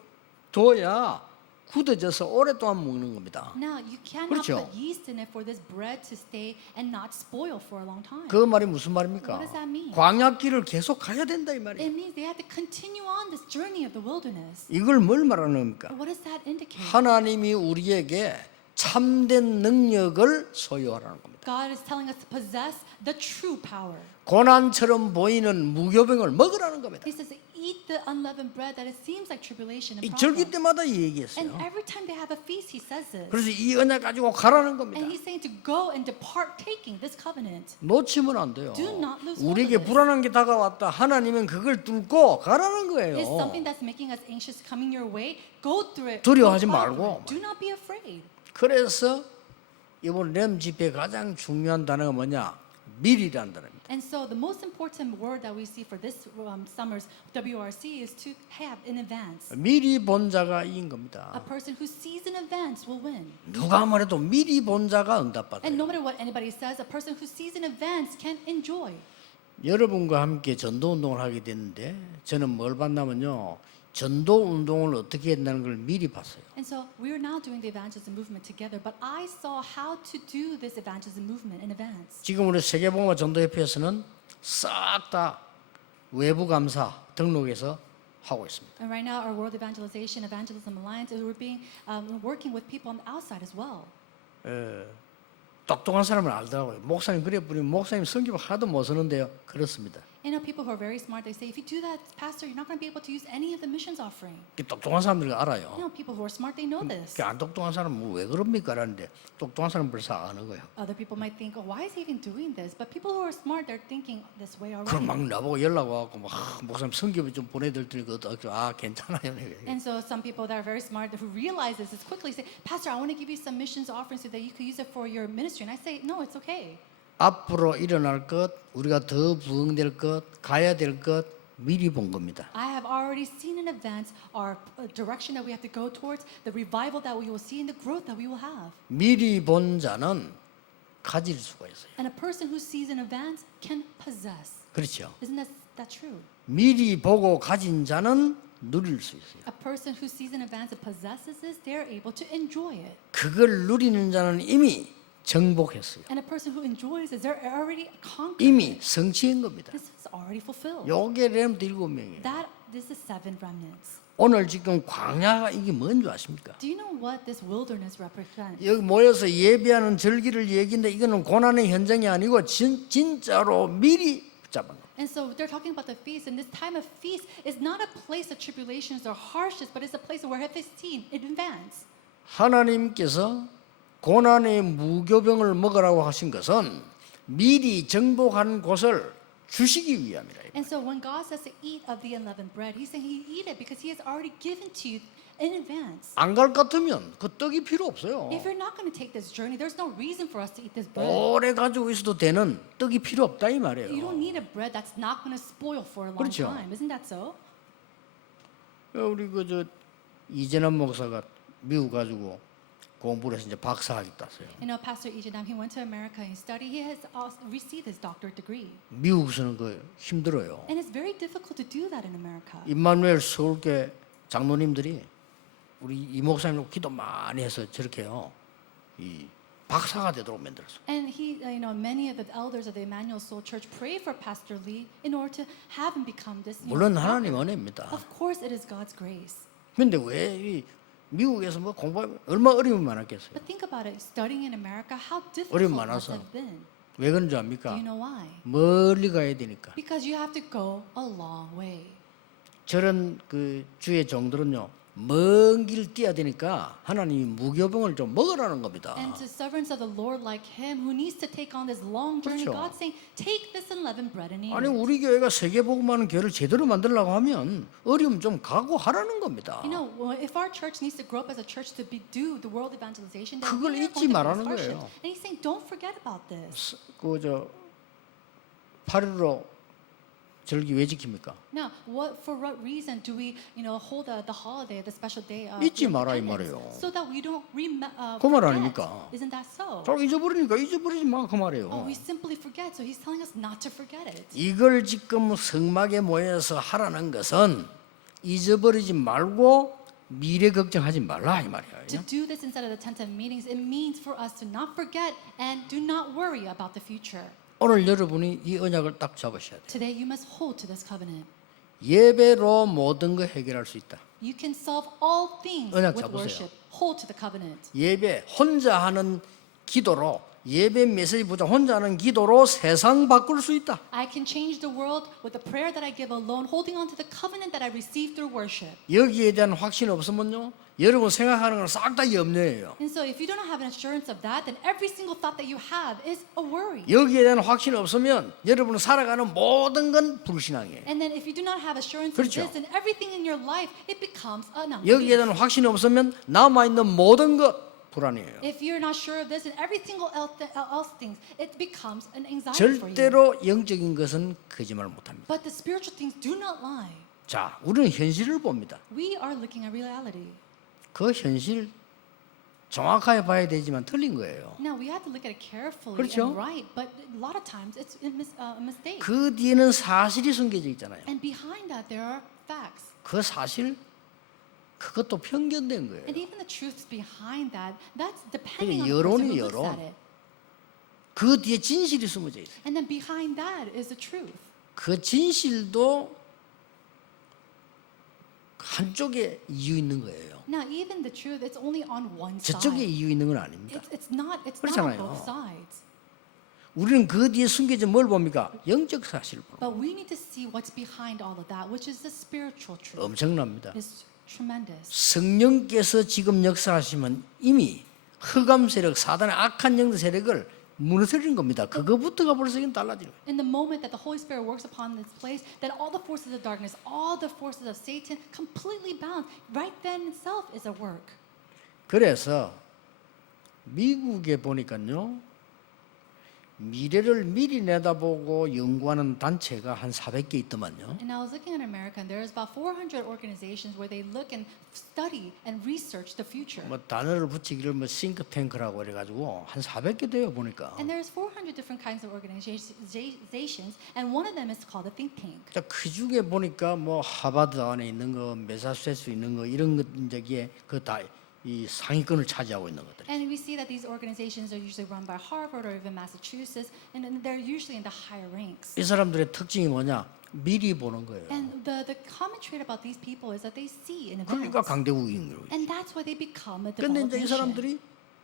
둬야 굳어져서 오랫동안 먹는 겁니다. Now you cannot 그렇죠. put yeast in it for this bread to stay and not spoil for a long time. 그 말이 무슨 말입니까? What does that mean? 광야길을 계속 가야 된다 이 말이에요. It means they have to continue on this journey of the wilderness. 이걸 뭘 말하는 겁니까? But what does that indicate? 하나님이 우리에게 참된 능력을 소유하라는 겁니다. God is telling us to possess the true power. 고난처럼 보이는 무교병을 먹으라는 겁니다. He says, eat the unleavened bread that it seems like tribulation and 이 절기 problem. 때마다 And 얘기했어요. every time they have a feast, he says this. 그래서 이 언약 가지고 가라는 겁니다. And he's saying to go and depart taking this covenant. 놓치면 안 돼요. Do not lose 우리에게 hold of this. 불안한 게 다가왔다. 하나님은 그걸 뚫고 가라는 거예요. It's something that's making us anxious coming your way. Go through it. 두려워하지 Go through 말고. it. Do not be afraid. 그래서 이번 렘 집회 가장 중요한 단어가 뭐냐? 미리란 단어입니다. And so the most important word that we see for this summer's WRC is to have in advance. 미리 본 자가 이긴 A 겁니다. person who sees in advance will win. 누가 뭐래도 미리 본 자가 응답받아요. And no matter what anybody says, a person who sees in advance can enjoy. 여러분과 함께 전도 운동을 하게 됐는데 저는 뭘 봤냐면요. 전도 운동을 어떻게 한다는 걸 미리 봤어요. And so we are now doing the evangelism movement together, but I saw how to do this evangelism movement in advance. 지금 우리 세계복음화 전도협회에서는 싹 다 외부 감사 등록해서 하고 있습니다. And right now, our World Evangelization Evangelism Alliance, we're working with people on the outside as well. 똑똑한 사람을 알더라고요. 목사님 그래 뿌리면 목사님 성경 하나도 못 쓰는데요. 그렇습니다. You know, people who are very smart, they say, if you do that, Pastor, you're not going to be able to use any of the missions offering. 똑똑한 사람들이 You 알아요. know, people who are smart, they know this. 안 똑똑한 사람은 왜 그럽니까? 라는데 똑똑한 사람은 벌써 아는 거예요. Other people might think, oh, why is he even doing this? But people who are smart, they're thinking this way 그럼 already. 막 나보고 연락 와갖고 막 목사님 성경을 좀 보내드릴 테니까 괜찮아요. And so some people that are very smart who realize this quickly say, Pastor, I want to give you some missions offerings so that you can use it for your ministry. And I say, no, it's okay. 앞으로 일어날 것, 우리가 더 부흥될 것, 가야 될 것 미리 본 겁니다. I have already seen in advance our direction that we have to go towards, the revival that we will see, and the growth that we will have. 미리 본 자는 가질 수가 있어요. And a person who sees in advance can possess. 그렇죠. Isn't that true? 미리 보고 가진 자는 누릴 수 있어요. A person who sees in advance and possesses this, they're able to enjoy it. 그걸 누리는 자는 이미 정복했어요. And a person who enjoys it, they're already conquered. 이미 성취한 겁니다. This is already fulfilled. 요게 렘트 7명이에요. This is 7 remnants. 오늘 지금 광야가 이게 뭔지 아십니까? Do you know what this wilderness represents? 여기 모여서 예배하는 절기를 얘기인데 이거는 고난의 현장이 아니고 진짜로 미리 붙잡은 거예요. And so they're talking about the feast, and this time of feast is not a place of tribulations or harshness, but it's a place where have they seen in advance. 하나님께서 고난의 무교병을 먹으라고 하신 것은 미리 정복한 곳을 주시기 위함이라. And so when God says to eat of the unleavened bread, He's saying He eat it because He has already given to you in advance. 안 갈 것 같으면 그 떡이 필요 없어요. If you're not going to take this journey, there's no reason for us to eat this bread. 오래 가지고 있어도 되는 떡이 필요 없다 이 You 말이에요. don't need a bread that's not going to spoil for a long 그렇죠. time. Isn't that so? 우리 그저 이재남 목사가 미국 가지고 공부를 해서 이제 박사학위 땄어요. You know, Pastor Ijedam, he went to America and studied. He has also received his doctorate degree. 미국에서는 그 힘들어요. And it's very difficult to do that in America. 임마누엘 서울교 장로님들이 우리 이 목사님 기도 많이 해서 저렇게요. 이 박사가 되도록 만들었어. And he, you know, many of the elders of the Emmanuel Soul Church pray for Pastor Lee in order to have him become this. 물론 하나님 은혜입니다. Of course, it is God's grace. 근데 왜 이 미국에서 뭐 공부하면 얼마 어려움이 많았겠어요. But think about it. Studying in America, how difficult 어려움 must 많아서. have been. 왜 그런 줄 Do 압니까? you know why? 멀리 가야 되니까. Because you have to go a long way. 저런 그 주의 종들은요. 먼 길 뛰어야 되니까 하나님이 무교병을 좀 먹으라는 겁니다. And to servants of the Lord like him who needs to take on this long journey, 그렇죠. God's saying, take this unleavened bread and eat 아니 it. 우리 교회가 세계복음하는 교회를 제대로 만들려고 하면 어려움 좀 각오하라는 겁니다. You know, if our church needs to grow up as a church to do the world evangelization, then 그걸 we are 잊지 going to 말라는 face hardship. 거예요. And he's saying, don't forget about this. 그저 8.15 절기 왜 지킵니까? Now, for what reason do we, you know, hold the holiday, the special day of 잊지 마라 이 independence? 말이에요. So that we don't 그 말 forget. 아닙니까? Isn't that so? 저 잊어버리니까 잊어버리지 마 그 말이에요. Oh, we simply forget. So he's telling us not to forget it. 이걸 지금 성막에 모여서 하라는 것은 잊어버리지 말고 미래 걱정하지 말라 이 말이에요. To do this inside of the tent of meetings, it means for us to not forget and do not worry about the future. 오늘 여러분이 이 언약을 딱 잡으셔야 돼요. Today, you must hold to this covenant. 예배로 모든 거 해결할 수 있다. You can solve all things 언약 with 잡으세요. worship. Hold to the covenant. 예배 혼자 하는 기도로 예배 메시지 보자 혼자 하는 기도로 세상 바꿀 수 있다. I can change the world with the prayer that I give alone, holding on to the covenant that I received through worship. 여기에 대한 확신 없으면요. 여러분 생각하는 건 싹 다 염려예요. And so if you don't have an assurance of that, then every single thought that you have is a worry. 여기에 대한 확신 없으면 여러분 살아가는 모든 건 불신앙이에요. And then if you do not have assurance 그렇죠. of this, then everything in your life, it becomes an 여기에 unbelief. 대한 확신이 없으면 남아있는 모든 것 불안이에요. If you're not sure of this and every single else things, it becomes an anxiety for you. 절대로 영적인 것은 거짓말 못합니다. But the spiritual things do not lie. 자, 우리는 현실을 봅니다. We are looking at reality. 그 현실 정확하게 봐야 되지만 틀린 거예요. Now we have to look at it carefully 그렇죠? and right, but a lot of times it's a mistake. 그 뒤에는 사실이 숨겨져 있잖아요. And behind that there are facts. 그 사실 그것도 편견된 거예요. And even the truths behind that, that's depending on 그게 the person 여론이 who looks 여론. at it. 그 뒤에 진실이 숨어져 있어요. And then behind that is the truth. 그 진실도 한쪽에 이유 있는 거예요. Now even the truth, it's only on one 저쪽에 side. 이유 있는 건 아닙니다. It's not on 그렇잖아요. both sides. 우리는 그 뒤에 숨겨진 뭘 봅니까? 영적 사실을 봅니다. But we need to see what's behind all of that, which is the spiritual truth. 엄청납니다. It's tremendous. 성령께서 지금 역사하시면 이미 흑암 세력, 사단의 악한 영들 세력을 무너뜨리는 겁니다. 그거부터가 벌써 이건 달라지는 거예요. In the moment that the Holy Spirit works upon this place, that all the forces of darkness, all the forces of Satan completely bound, right then itself is a work. 그래서 미국에 보니까요, 미래를 미리 내다보고 연구하는 단체가 한 400개 있더만요. And I was looking at America, and there's about 400 organizations where they look and study and research the future. 뭐 단어를 붙이기를 뭐 싱크탱크라고 그래가지고 한 400개 돼요 보니까. And there's 400 different kinds of organizations, and one of them is called a think tank. 그 중에 보니까 뭐 하버드 안에 있는 거, 매사추세츠 있는 거 이런 것 이제 그다 이 상위권을 차지하고 있는 것들. And we see that these organizations are usually run by Harvard or even Massachusetts, and they're usually in the higher ranks. 이 사람들의 특징이 뭐냐? 미리 보는 거예요. And the common trait about these people is that they see in 그러니까 advance. 강대국인 거예요. And that's why they become a 근데 developed 이제 이 nation. 사람들이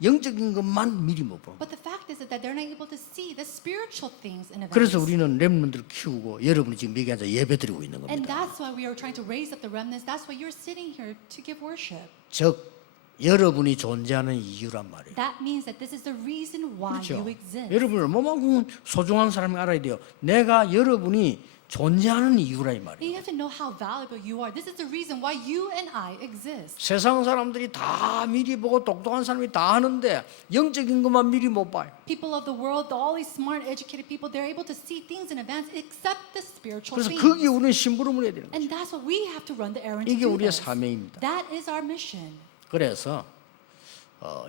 영적인 것만 미리 못 보는 거예요. But the fact is that they're not able to see the spiritual things in advance. 그래서 우리는 렘넌트를 키우고 여러분이 지금 여기 앉아 예배 드리고 있는 And 겁니다. that's why we are trying to raise up the remnants. That's why you're sitting here to give worship. 즉 여러분이 존재하는 이유란 말이에요. That means that this is the reason why 그렇죠? you exist. 여러분을 얼마만큼 소중한 사람이 알아야 돼요. 내가 여러분이 존재하는 이유라 이 말이에요. You have to know how valuable you are. This is the reason why you and I exist. 세상 사람들이 다 미리 보고 똑똑한 사람이 다 하는데 영적인 것만 미리 못 봐요. People of the world, all these smart, educated people, they're able to see things in advance except the spiritual 그래서 things. 거기에 우리는 심부름을 해야 되는 거예요. And that's what we have to run the errand to 이게 do 우리의 this. 사명입니다. That is our mission. 그래서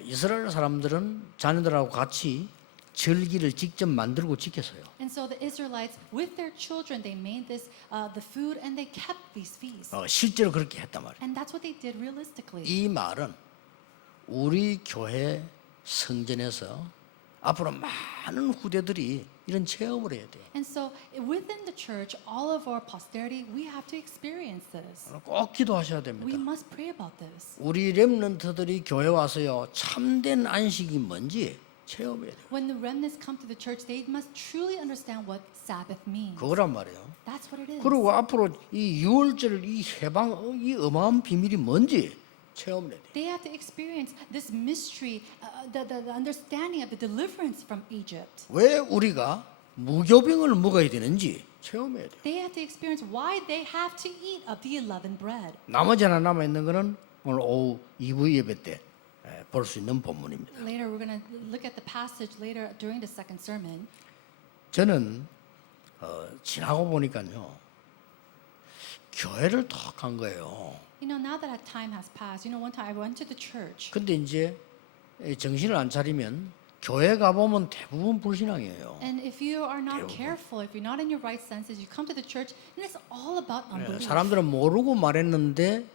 이스라엘 사람들은 자녀들하고 같이 절기를 직접 만들고 지켰어요. And so the Israelites, with their children, they made this the food and they kept these feasts. 실제로 그렇게 했단 말이에요. And that's what they did realistically. 이 말은 우리 교회 성전에서 앞으로 많은 후대들이 이런 체험을 해야 돼요. And so within the church, all of our posterity, we have to experience this. 꼭 기도하셔야 We 됩니다. must pray about this. 우리 렘넌트들이 교회 와서요 참된 안식이 뭔지 체험해야 돼요. When the remnants come to the church, they must truly understand what Sabbath means. 그거란 말이에요. That's what it is. 그리고 앞으로 이 6월절 이 해방 이 어마어마한 비밀이 뭔지 체험해야 돼요. They have to experience this mystery, the understanding of the deliverance from Egypt. 왜 우리가 무교병을 먹어야 되는지 체험해야 돼요. They have to experience why they have to eat of the unleavened bread. 나머지 하나 남아 있는 거는 오늘 오후 2부 예배 때 볼 수 있는 본문입니다. Later, we're going to look at the passage later during the second sermon. 저는 지나고 보니까요 교회를 턱 간 거예요. You know, now that time has passed, you know, one time I went to the church. 근데 이제 정신을 안 차리면 교회 가 보면 대부분 불신앙이에요. And if you are not careful, if you're not in your right senses, you come to the church and it's all about unbelief. 사람들은 모르고 말했는데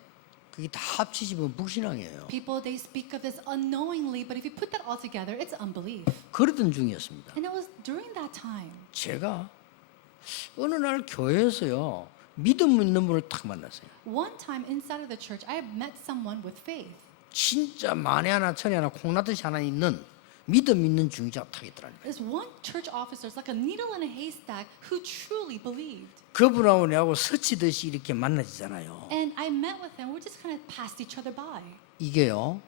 그게 다 합치지면 불신앙이에요. People, they speak of this unknowingly, but if you put that all together, it's unbelief. 그러던 중이었습니다. And it was during that time. 제가 어느 날 교회에서요 믿음 있는 분을 딱 만났어요. One time inside of the church, I met someone with faith. 진짜 만에 하나 천에 하나 콩나듯이 하나 있는 믿음 있는 중자가 딱 있더라고요. This one church officer is like a needle in a haystack who truly believed. 그분하고 내하고 스치듯이 이렇게 만나지잖아요. And I met with him. We just kind of passed each other by. 이게요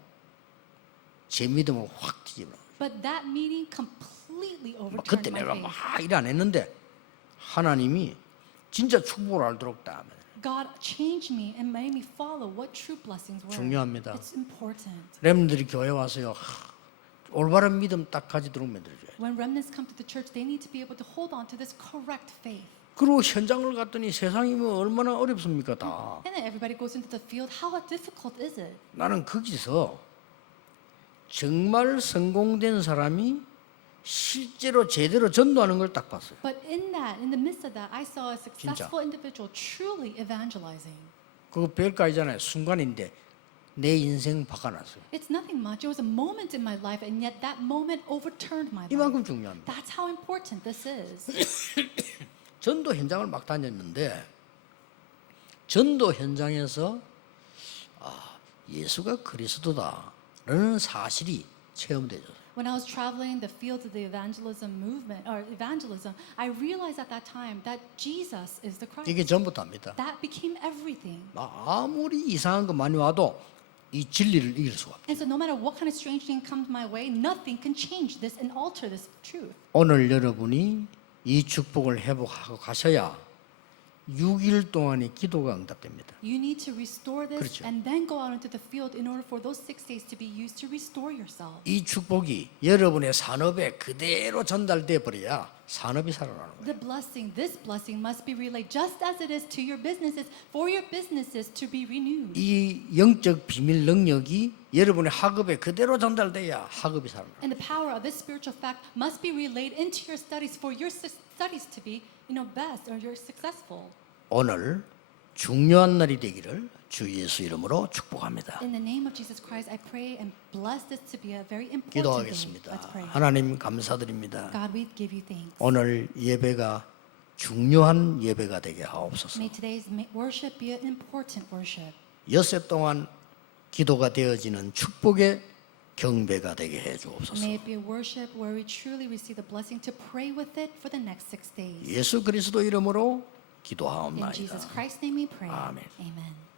제 믿음을 확 뒤집어. But that meeting completely overturned 그때 my 내가 faith. 막 일 안 했는데 하나님이 진짜 축복을 알도록 다 God changed me and made me follow what true blessings were. 중요합니다. It's important. 렘들이 교회 와서요 올바른 믿음 딱 가지도록 만들어줘요. When remnants come to the church, they need to be able to hold on to this correct faith. 그리고 현장을 갔더니 세상이 뭐 얼마나 어렵습니까 다. And then everybody goes into the field. How difficult is it? 나는 거기서 정말 성공된 사람이 실제로 제대로 전도하는 걸 딱 봤어요. But in the midst of that, I saw a successful individual truly evangelizing. 그거 별거 아니잖아요. 순간인데 내 인생 바꿔놨어요. It's nothing much. It was a moment in my life, and yet that moment overturned my life. 이만큼 중요합니다. That's how important this is. 전도 현장을 막 다녔는데 전도 현장에서 예수가 그리스도다라는 사실이 체험되었어요. When I was traveling the fields of the evangelism movement or evangelism, I realized at that time that Jesus is the Christ. 이게 전부다입니다. That became everything. 아무리 이상한 거 많이 와도 이 진리를 이길 수가 없어요. And so no matter what kind of strange thing comes my way, nothing can change this and alter this truth. 오늘 여러분이 이 축복을 회복하고 가셔야 6일 동안의 기도가 응답됩니다. You need to restore this 그렇죠. and then go out into the field in order for those 6 days to be used to restore yourself. 이 축복이 여러분의 산업에 그대로 전달돼 버려야 산업이 살아나는 거예요. The blessing, this blessing must be relayed just as it is to your businesses, for your businesses to be renewed. 이 영적 비밀 능력이 여러분의 학업에 그대로 전달돼야 학업이 살아나요. And the power of this spiritual fact must be relayed into your studies for your studies to be, best or you're successful. 오늘 중요한 날이 되기를 주 예수 이름으로 축복합니다. In the name of Jesus Christ, I pray and bless this to be a very important day. 기도하겠습니다. Let's pray. 하나님 감사드립니다. God, we give you thanks. 오늘 예배가 중요한 예배가 되게 하옵소서. May today's worship be an important worship. 엿새 동안 기도가 되어지는 축복의 경배가 되게 해 주옵소서. May it be a worship where we truly receive the blessing to pray with it for the next 6 days. 예수 그리스도 이름으로 In 기도하옵나이다. Jesus Christ's name we pray. 아멘. Amen.